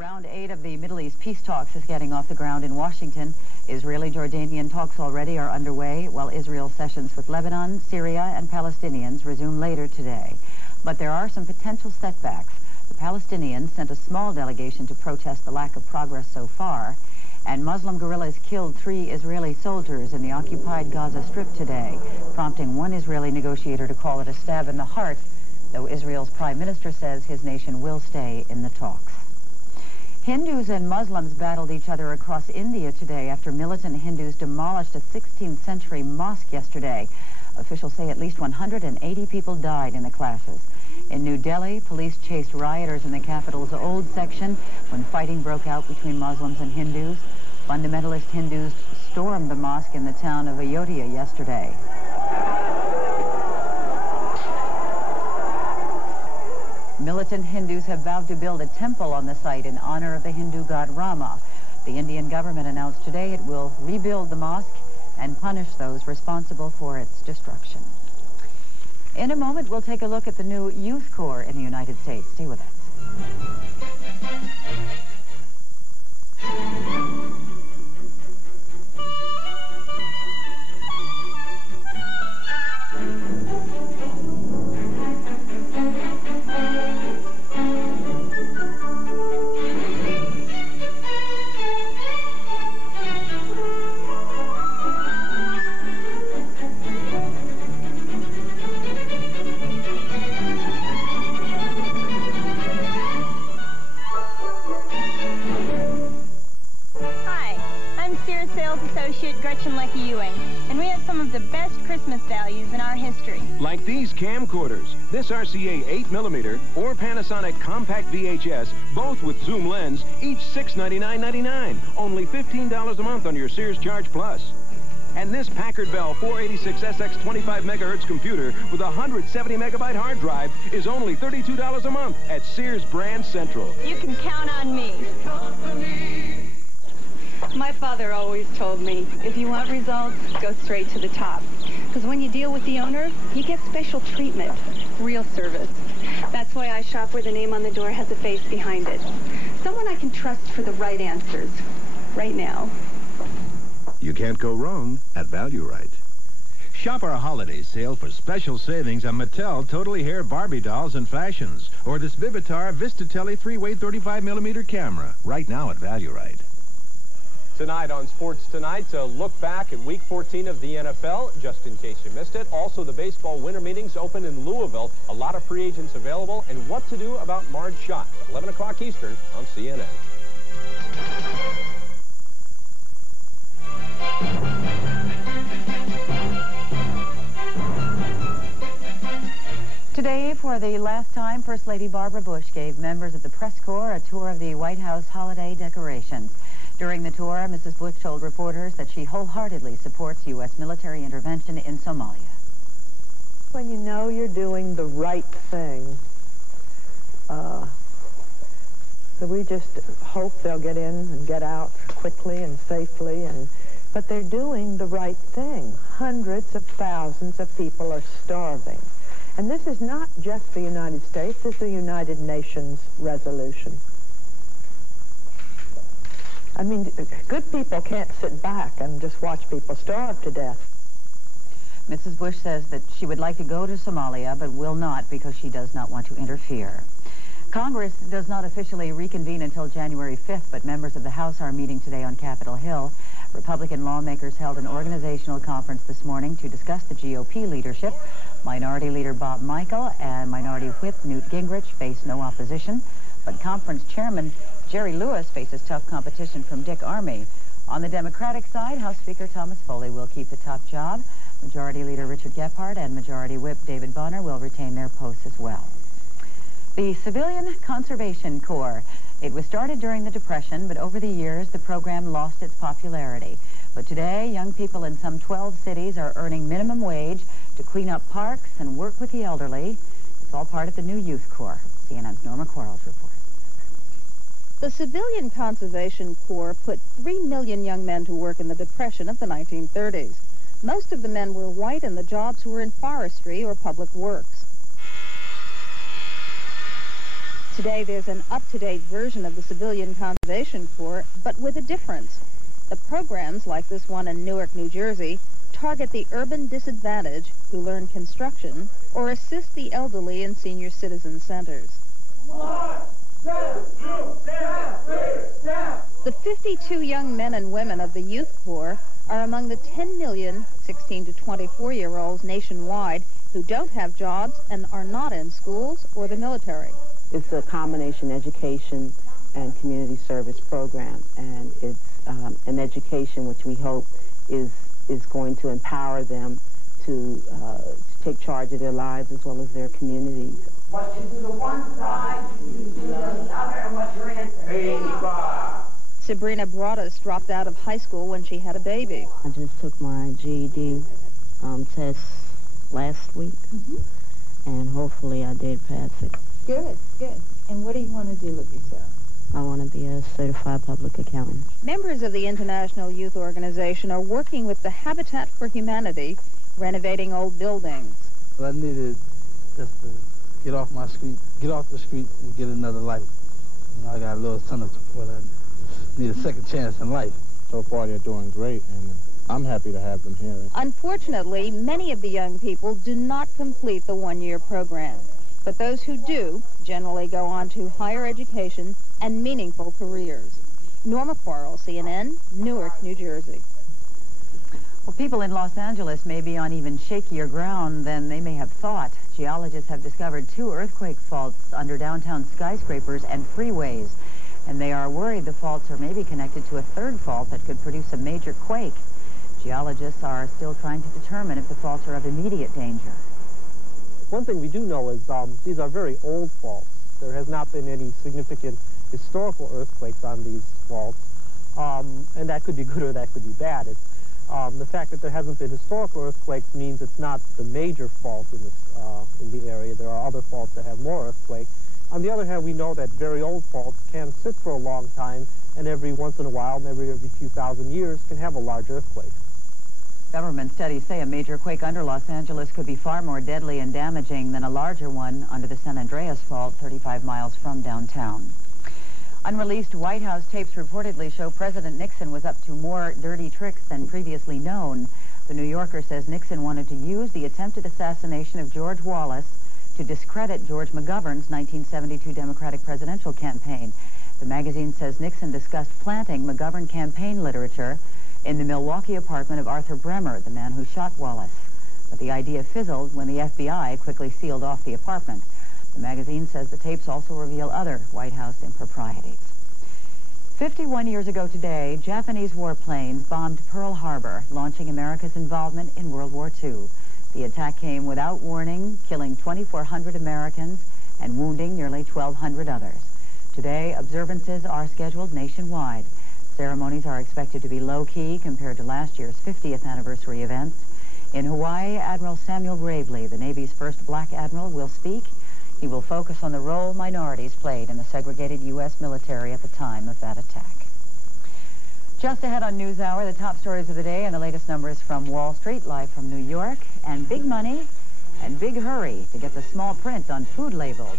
Round 8 of the Middle East peace talks is getting off the ground in Washington. Israeli-Jordanian talks already are underway, while Israel sessions with Lebanon, Syria, and Palestinians resume later today. But there are some potential setbacks. The Palestinians sent a small delegation to protest the lack of progress so far, and Muslim guerrillas killed 3 Israeli soldiers in the occupied Gaza Strip today, prompting one Israeli negotiator to call it a stab in the heart, though Israel's prime minister says his nation will stay in the talks. Hindus and Muslims battled each other across India today after militant Hindus demolished a 16th century mosque yesterday. Officials say at least 180 people died in the clashes. In New Delhi, police chased rioters in the capital's old section when fighting broke out between Muslims and Hindus. Fundamentalist Hindus stormed the mosque in the town of Ayodhya yesterday. Militant Hindus have vowed to build a temple on the site in honor of the Hindu god Rama. The Indian government announced today it will rebuild the mosque and punish those responsible for its destruction. In a moment, we'll take a look at the new Youth Corps in the United States. Stay with us. And we have some of the best Christmas values in our history. Like these camcorders, this RCA 8mm or Panasonic Compact VHS, both with zoom lens, each $699.99. Only $15 a month on your Sears Charge Plus. And this Packard Bell 486SX 25 megahertz computer with a 170 megabyte hard drive is only $32 a month at Sears Brand Central. You can count on me. My father always told me, if you want results, go straight to the top. Because when you deal with the owner, you get special treatment, real service. That's why I shop where the name on the door has a face behind it. Someone I can trust for the right answers, right now. You can't go wrong at Valu-Rite. Shop our holiday sale for special savings on Mattel Totally Hair Barbie dolls and fashions, or this Vivitar Vistatelli 3-way 35mm camera, right now at Valu-Rite. Tonight on Sports Tonight, a look back at Week 14 of the NFL, just in case you missed it. Also, the baseball winter meetings open in Louisville. A lot of free agents available, and what to do about Marge Schott at 11 o'clock Eastern on CNN. Today, for the last time, First Lady Barbara Bush gave members of the press corps a tour of the White House holiday decorations. During the tour, Mrs. Bush told reporters that she wholeheartedly supports U.S. military intervention in Somalia. When you know you're doing the right thing, so we just hope they'll get in and get out quickly and safely, but they're doing the right thing. Hundreds of thousands of people are starving. And this is not just the United States, it's a United Nations resolution. I mean, good people can't sit back and just watch people starve to death. Mrs. Bush says that she would like to go to Somalia, but will not because she does not want to interfere. Congress does not officially reconvene until January 5th, but members of the House are meeting today on Capitol Hill. Republican lawmakers held an organizational conference this morning to discuss the GOP leadership. Minority Leader Bob Michel and Minority Whip Newt Gingrich face no opposition, but Conference Chairman Jerry Lewis faces tough competition from Dick Armey. On the Democratic side, House Speaker Thomas Foley will keep the top job. Majority Leader Richard Gephardt and Majority Whip David Bonner will retain their posts as well. The Civilian Conservation Corps. It was started during the Depression, but over the years, the program lost its popularity. But today, young people in some 12 cities are earning minimum wage to clean up parks and work with the elderly. It's all part of the new Youth Corps. CNN's Norma Quarles reports. The Civilian Conservation Corps put 3 million young men to work in the Depression of the 1930s. Most of the men were white, and the jobs were in forestry or public works. Today, there's an up-to-date version of the Civilian Conservation Corps, but with a difference. The programs, like this one in Newark, New Jersey, target the urban disadvantaged who learn construction or assist the elderly in senior citizen centers. The 52 young men and women of the Youth Corps are among the 10 million 16 to 24-year-olds nationwide who don't have jobs and are not in schools or the military. It's a combination education and community service program, and it's an education which we hope is going to empower them to take charge of their lives as well as their communities. What you do to one side, you do to the other, and what your answer is. Sabrina Broadus dropped out of high school when she had a baby. I just took my GED test last week, and hopefully I did pass it. Good, good. And what do you want to do with yourself? I want to be a certified public accountant. Members of the International Youth Organization are working with the Habitat for Humanity, renovating old buildings. Well, I needed just to get off the street and get another life. You know, I got a little son of support. I need a second chance in life. So far, they're doing great, and I'm happy to have them here. Unfortunately, many of the young people do not complete the one-year program. But those who do generally go on to higher education and meaningful careers. Norma Quarles, CNN, Newark, New Jersey. Well, people in Los Angeles may be on even shakier ground than they may have thought. Geologists have discovered 2 earthquake faults under downtown skyscrapers and freeways, and they are worried the faults are maybe connected to a 3rd fault that could produce a major quake. Geologists are still trying to determine if the faults are of immediate danger. One thing we do know is these are very old faults. There has not been any significant historical earthquakes on these faults, and that could be good or that could be bad. The fact that there hasn't been historical earthquakes means it's not the major fault in the area. There are other faults that have more earthquakes. On the other hand, we know that very old faults can sit for a long time, and every once in a while, maybe every few thousand years, can have a large earthquake. Government studies say a major quake under Los Angeles could be far more deadly and damaging than a larger one under the San Andreas Fault 35 miles from downtown. Unreleased White House tapes reportedly show President Nixon was up to more dirty tricks than previously known. The New Yorker says Nixon wanted to use the attempted assassination of George Wallace to discredit George McGovern's 1972 Democratic presidential campaign. The magazine says Nixon discussed planting McGovern campaign literature in the Milwaukee apartment of Arthur Bremer, the man who shot Wallace. But the idea fizzled when the FBI quickly sealed off the apartment. The magazine says the tapes also reveal other White House improprieties. 51 years ago today, Japanese warplanes bombed Pearl Harbor, launching America's involvement in World War II. The attack came without warning, killing 2,400 Americans and wounding nearly 1,200 others. Today, observances are scheduled nationwide. Ceremonies are expected to be low-key compared to last year's 50th anniversary events. In Hawaii, Admiral Samuel Gravely, the Navy's first black admiral, will speak. He will focus on the role minorities played in the segregated U.S. military at the time of that attack. Just ahead on NewsHour, the top stories of the day and the latest numbers from Wall Street, live from New York, and big money and big hurry to get the small print on food labels.